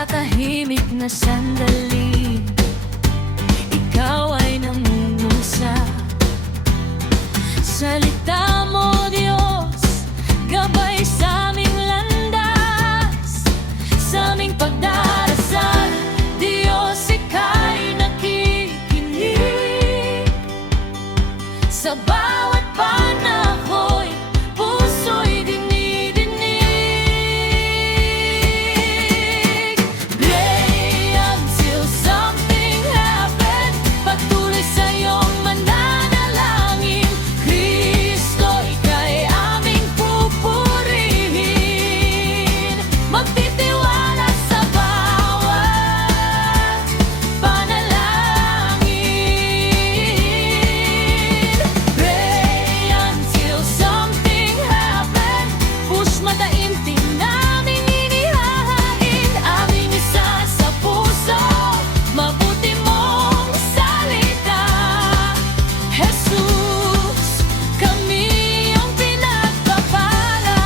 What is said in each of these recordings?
Sa tahimik na sandali, ikaw ay nangungusap. Salita mo, Diyos, gabay sa aming landas, sa aming pagdarasal. Diyos, ika'y nakikinig. Sa bawat panahoy, puso'y dinidinig. Pray until something happen. Patuloy sa iyong mananalangin. Kristo, ika'y aming pupurihin. Magtitiwala sa bawat panalangin. Pray until something happen. Push mataimtim naming inihahain. Aming isa sa puso, mabuti mong salita. Jesus, kami ang pinagpapala.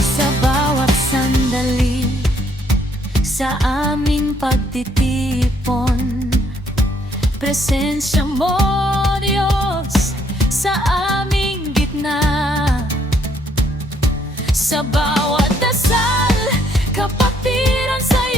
Sa bawat sandali, sa aming pagtitipon, presensya mo, Diyos, sa aming gitna. Sa bawat dasal, kapatiran sa'yo